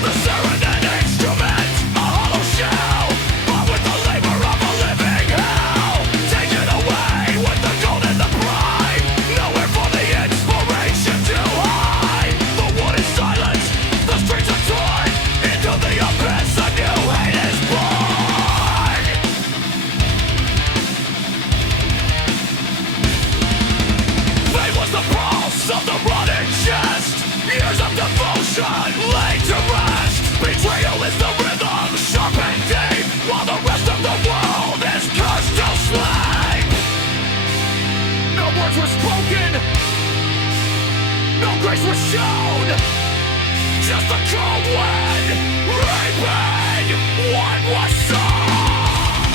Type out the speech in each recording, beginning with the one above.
The serenade instrument, a hollow grace was shown. Just a cold wind, reaping what was sown.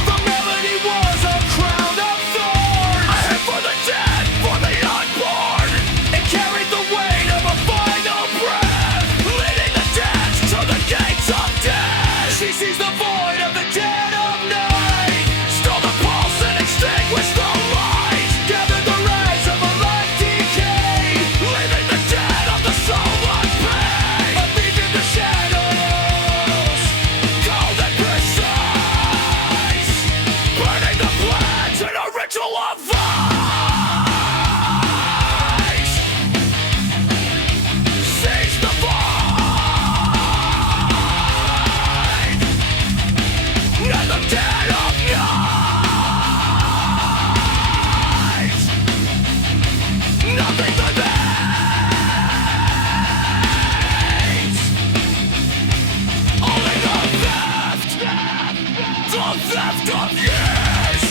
The melody was a crown of thorns, a hymn for the dead, for the unborn. It carried the weight of a final breath, leading the dead to the gates of death. She sees the void of the dead of night, stole the pulse and extinguished the light, gathered the rays of a light decay, leaving the dead of the soul unpaid. A thief in the shadows, cold and precise, burning the pledge in a ritual of vice. Seize the void, and the dead of night. Nothing remains, only the theft of years,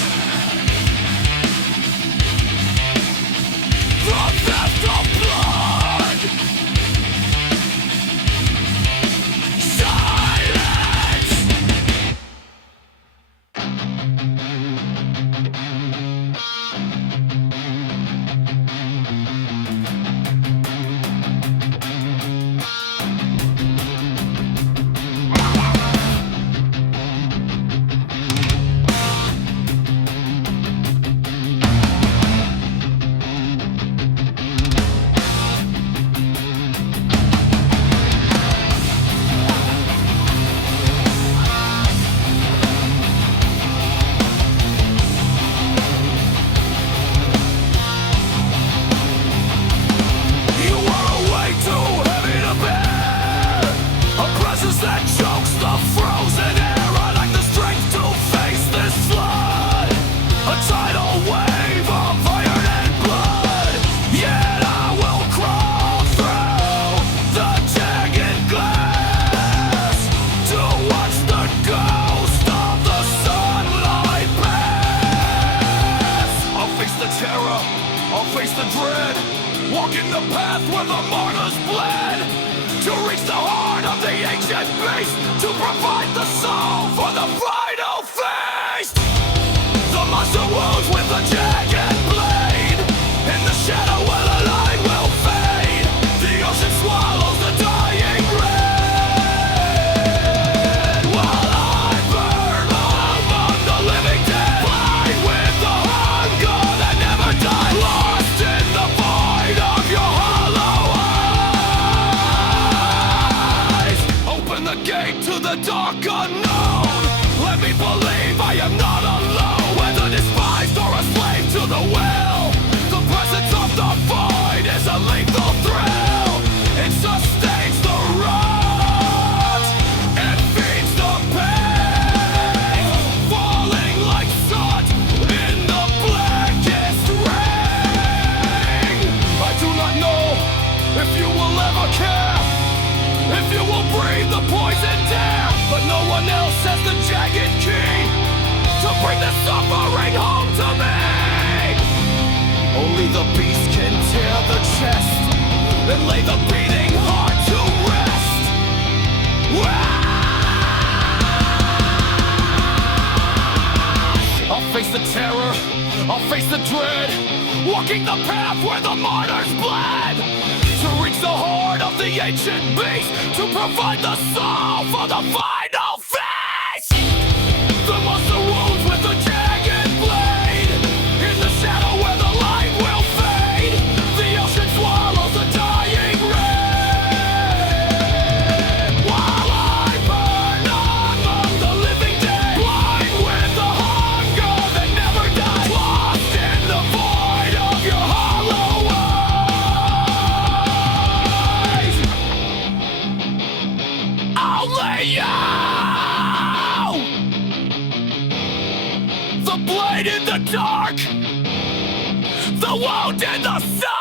the theft of blood. Silence. You are a weight too heavy to bear, a presence that chokes the frozen air. I lack the strength to face this flood, a tidal wave of iron and blood. Yet I will crawl through the jagged glass to watch the ghost of the sunlight pass. I'll face the terror, I'll face the dread, walking the path where the martyrs bled, to reach the heart of the ancient beast, to provide the soul for the final feast. The monster wounds with a jagged blade, in the shadow where the light will fade. The ocean swallows the dying red, while I burn among the living dead, blind with the hunger that never dies, lost in the void of your hollow eyes. Open the gate to the dark unknown, let me believe I am not alone. Whether despised or a slave to the will, the presence of the void is a lethal thrill. It sustains the rot, it feeds the pain, falling like soot in the blackest rain. I do not know if you will ever care, if you will breathe the poison air, but no one else has the jagged key to bring the suffering home to me. Only the beast can tear the chest and lay the beating heart to rest. I'll face the terror, I'll face the dread, walking the path where the martyrs bled, to reach the heart of the ancient beast, to provide the soul for the final feast. The monster wounds with a jagged blade, in the shadow where the light will fade. The ocean swallows the dying red, while I burn among the living dead, blind with the hunger that never dies, lost in the void of your hollow eyes. I'll lay you the blade in the dark, the wound in the sun.